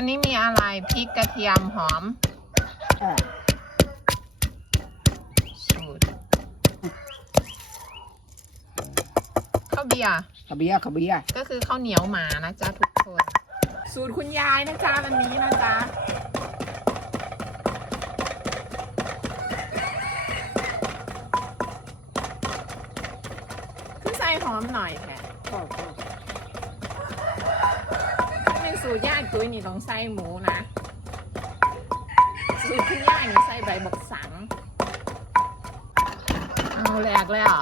อันนี้มีอะไรพริกกระเทียมหอมอ่าสูตรข้าวเบียร์ขาวเบียร์ขาวเบียร์ก็คือข้าวเหนียวหมานะจ๊ะทุกคน สูตรคุณยายนะจ๊ะวันนี้นะจ๊ะคือใส่หอมหน่อยแค่ ก็ก็ ถ้าเป็น สูตรย่าตุ้ยนี่ต้องใส่หมูนะ สูตรคุณย่านี่ใส่ใบบักสัง เอาแหลกแล้ว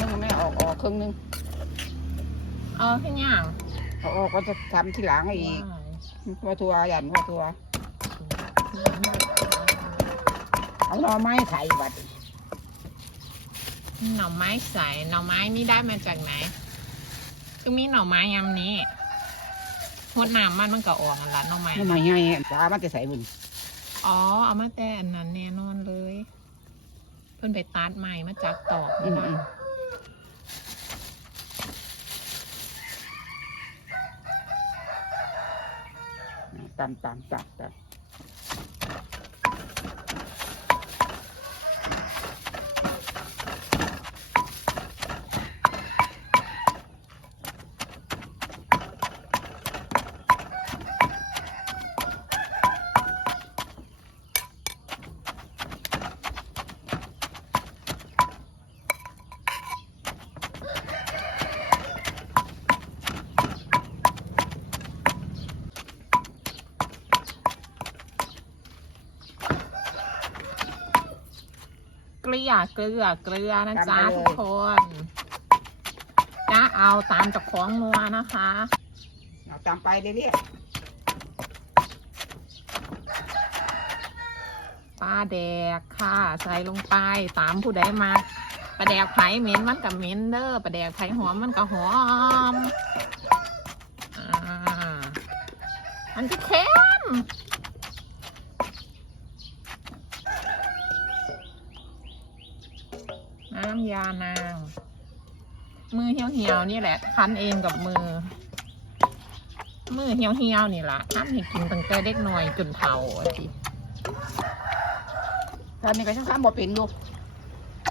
ยังไม่ออกออกครึ่งนึง เอาแค่ย่างเอาออกก็จะทำทีหลังอีกว่าทัวร์ยันว่าทัวร์เอาหน่อไม้ไข่บัด หน่อไม้ใส่หน่อไม้นี่ได้มาจากไหน คือมีหน่อไม้ยำนี้หดน้ำมันมันก็ออกอันละหน่อไม้หน่อไม้ไงปลามันจะใส่บุญอ๋อเอามาแต่อันนั้นแน่นอนเลย เพิ่นไปตัดใหม่มาจากตอกอืมอืมตามตามตามตาม เกลือเกลือเกลือนะจ๊ะทุกคนจะเอาตามจากของนัวนะคะ เอาตามไปเรื่อยปลาแดกค่ะ ใส่ลงไปตามผู้ใดมาปลาแดกไผ่เหม็นมันกับเหม็นเด้อปลาแดกไผ่หอมมันก็หอมอ่ามันจะเค็มำยานาง มือเหี่ยวๆนี่แหละ คันเองกับมือ มือเหี่ยวๆนี่แหละทำให้กินตั้งแต่เด็กหน่อยจนเฒ่าอะสิๆตอนนี้ก็ยังทำบ่เป็นอยู่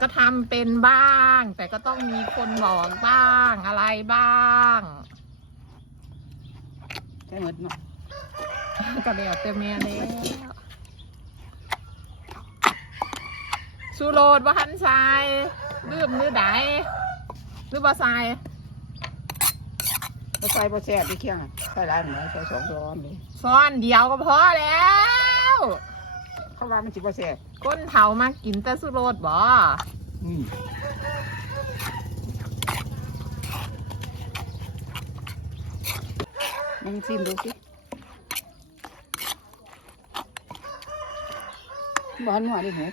ก็ทำเป็นบ้าง แต่ก็ต้องมีคนบอกบ้างอะไรบ้างใช่หมดเนาะก็เดี๋ยวเต็มเมียแล้วสูโรดว่าหันทราย ลืมหรือไดหรือบ่ทรายก็ใส่บ่แซ่บที่เคียงอะใส่หลายหน่อยใส่สองร้อนเลยซ้อนเดียวก็พอแล้ว เขาว่ามันสิบ่แซ่บก้นเถามากินแต่สุโรดบ่อืมมันซิมดูสิบ้านหัวดิหนู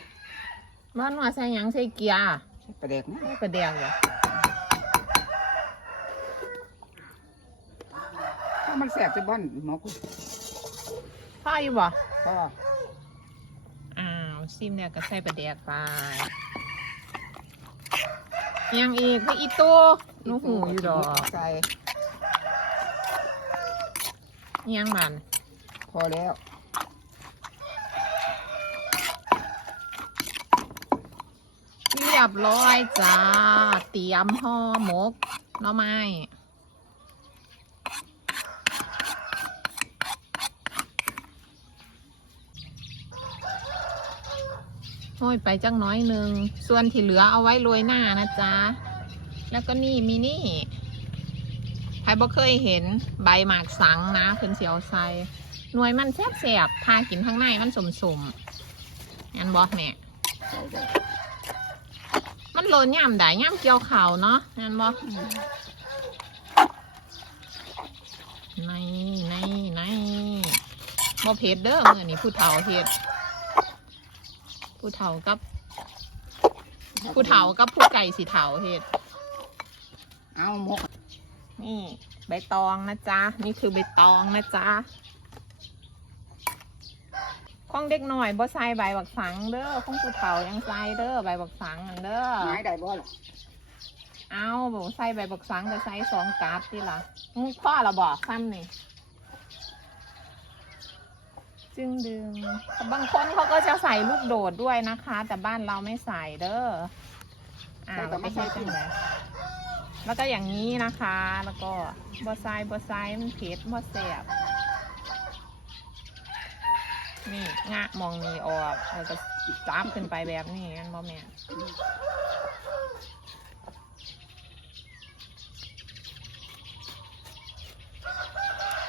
บ้านว่าใส่หยังใส่เกียร์ ประเด็กนะไม่กระเดียงเหรอถ้ามันแสบจะบ้านหมอกูพ่ออยู่บ่พ่ออ้าวซิมเนี่ยก็ใส่ประเดียกไปยังอีกพี่อีตัวหนูหูอยู่ดอกใส่ยังมันพอแล้ว เรี ยบร้อยจ้า เตรียมห่อหมกหน่อไม้โห้อยไปจังน้อยหนึ่ง ส่วนที่เหลือเอาไว้โรยหน้านะจ๊ะ แล้วก็นี่มีนี่ใครบ่เคยเห็นใบหมากสังนะเพิ่นเสียวใส่หน่วยมันแสบๆทากินข้างในมันสมๆงั้นบอกแม่ใส่ได้ มันโลนย่ำได้ย่ำเกี่ยวเข่าวเนาะงั้นบอกอืมในในในบ่เผ็ดเด้อมื่อนี้ผู้เฒ่าเฮ็ดผู้เฒ่ากับ ผู้เฒ่ากับผู้ไก่สีเฒ่าเฮ็ดเอาหมกนี่ใบตองนะจ๊ะ นี่คือใบตองนะจ๊ะ ของเด็กหน่อยบ่ใส่ใบบักสังเด้อของผู้เฒ่ายังใส่เด้อใบบักสังอันเด้อไม้ได้บ่ล่ะเอาบอกใส่ใบบักสังก็ใส่สองกาบสิล่ะมึงพ่อละบอกซ้ำนี่จึงดึงบางคนเขาก็จะใส่ลูกโดดด้วยนะคะ แต่บ้านเราไม่ใส่เด้ออ่าเราไปใช้จังเลยแล้วก็อย่างนี้นะคะ แล้วก็บอไซบอไซมันเผ็ดบอแสบ นี่งะมองมีออกแล้วก็จ้ามขึ้นไปแบบนี้กันบอแม่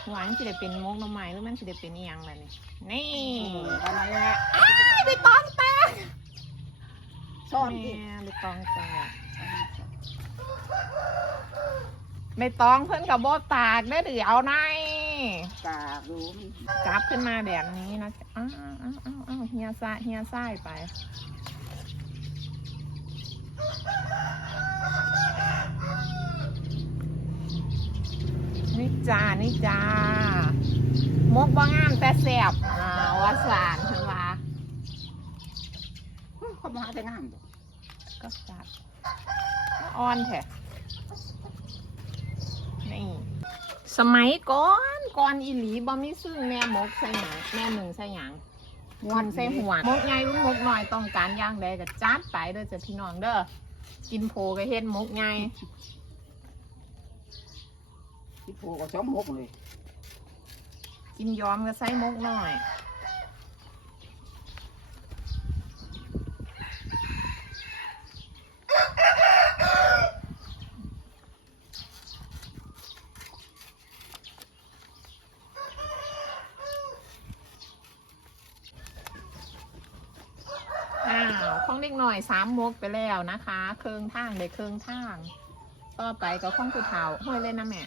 หวานสิได้เป็นมกน้ำไม้หรือมันสิได้เป็นอีหยังล่ะนี่นี่ประมาณนี้แหละไปตองแตกซ่อนแม่ที่ไปตองแตกใบตองเพิ่นกับบ่ตากได้อหรือเอาในตาดูมันจับขึ้นมาแบบนี้นะอ้าวอ้าวอ้าวอ้าวอ้าวเฮียซ่าเฮียซ่ายไปนี่จ้านี่จ้ามกบ่งามแต่แสบอ่าว่าสารฉันว่าเขามาหาแต่งามบ่ก็จัดอ่อนแท้นี่ สมัยก่อนก่อนอีหลีบ่มีซึ่งแม่มกใส่หยังแม่หนึ่งใส่หยังงอนใส่หัวมกใหญ่หรือมกน้อยต้องการอย่างใดก็จัดไปเด้อจ้ะพี่น้องเด้อกินโพก็เฮ็ดมกใหญ่ที่ผูกก็สองหกเลย กินยอมก็ใส่มกน้อย อ้าว ของเด็กหน่อยสามมกไปแล้วนะคะ เครื่องทางเด็กเครื่องทาง ต่อไปก็ข้องผู้เฒ่าห้อยเล่นนะแม่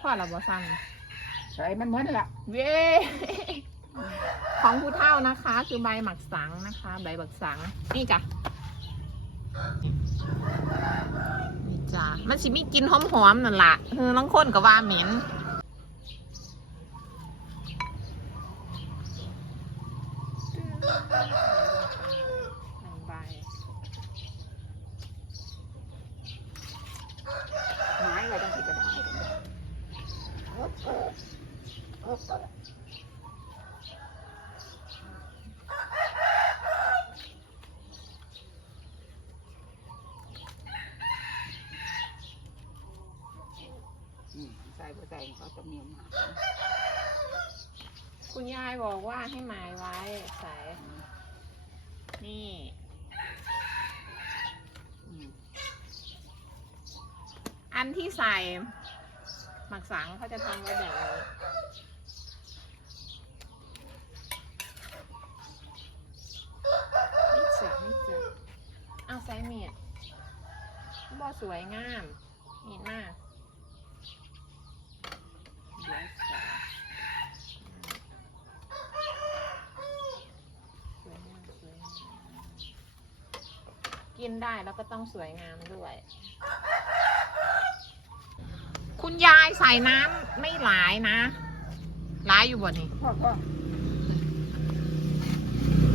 พ่อเราบอสั่นใส่มันเหมือนนั่นแหละเว้ของผู้เฒ่านะคะ คือใบหมักสังนะคะ ใบหมักสังนี่จ้ะนี่จ้ะมันสิมีกลินหอมๆนั่นละเออน้องคนก็ว่าเหม็น หนึ่งใบ ไม้ไว้จังสิก็ได้อืม ใส่บ่ใส่เขาจะมีมาคุณยายบอกว่าให้หมายไว้ใส่นี่อันที่ใส่หมักสังเขาจะทำไว้แบบนี้ไม่เจ็บไม่เจ็บเอาใส่เมียดบ่สวยงามนี่มากเดี๋ยวใส่สวยงามสวยงาม กินได้แล้วก็ต้องสวยงามด้วย คุณยายใส่น้ำไม่หลายนะ หลายอยู่บ่นี่พ่อพ่อ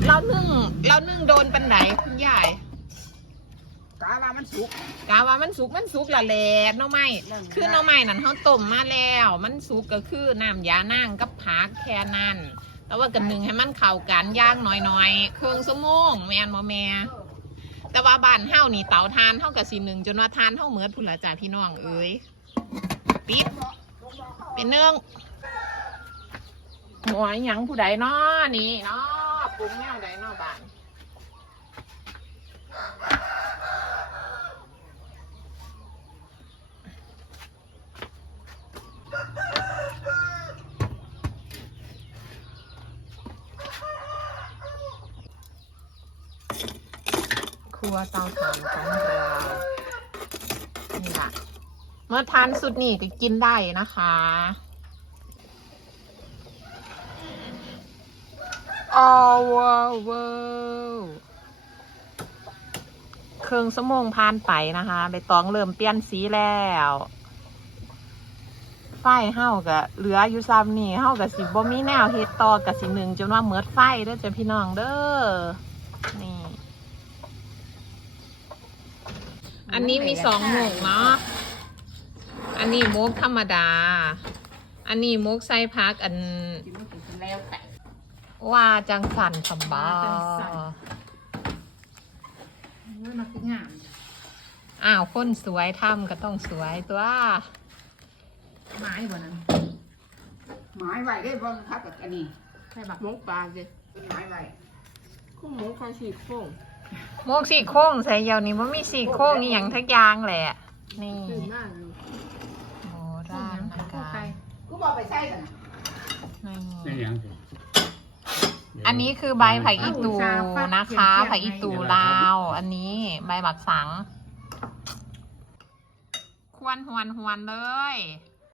เรานึ่งเรานึ่งโดนปันไหนคุณยายกาว่ามันสุกกาว่ามันสุกมันสุกละแหละหน้อไม้เรื่องคือหน้อไม้นั่นเขาต้มมาแล้ว มันสุกก็คือน้ำยานั่งกับผักแค่นั้นแต่ว่ากันหนึ่งให้มันเข้ากันย่างหน่อยๆ เครื่องสมงแมนบ่แม่ แต่ว่าบ้านเฮานี่เตาทานเฮากับสีหนึ่งจนว่าทานเฮาเหมือนพุ่นละจ่าพี่น้องเอ้ยปิดเป็นเนื่องหมวยยังผู้ใดนาะนี่นาะปรุงแนวใดนาะบ้าน วเตาถ่านของเรานี่ละเมื่อทานสุดนี่ก็กินได้นะคะอ้าวว้าวเครื่องสมงผ่านไปนะคะใบตองเริ่มเปลี่ยนสีแล้วไฟเฮาก็เหลืออยู่ซ้ำนี่เฮากับสิบ่มีแนวเฮ็ดต่อกับสิหนึ่งจนว่าเมิดไฟเด้อจ้ะพี่น้องเด้อนี่ อันนี้มีสองหมกเนาะ อันนี้มกธรรมดา อันนี้มกไส้พักอันกินไม่กินแล้วแต่ว่าจังสันคำบ้าว่าจังสันว่ามันคืองามอ้าวคนสวยทำก็ต้องสวยตัวไม้บ่นั้นไม้ไว้ได้บ่พักกับอันนี้ใช่แบบมกปลาสิเป็นไม้ไว้ข้าวหมูข้าวฉีกโค้ง มกสี่โค้งใส่เยาวนี่มันมีสี่โค้งอหย่างทักอย่างแหละ นี่ ตื่นมากเลยโบราณนะข้าวคะไก่กูบอกไปใส่กันนี่นี่ยังสิอันนี้คือใบไผ่อีตูนะคะ ไผ่อีตูลาว อันนี้ใบหมักสัง ควนหวนหวนเลย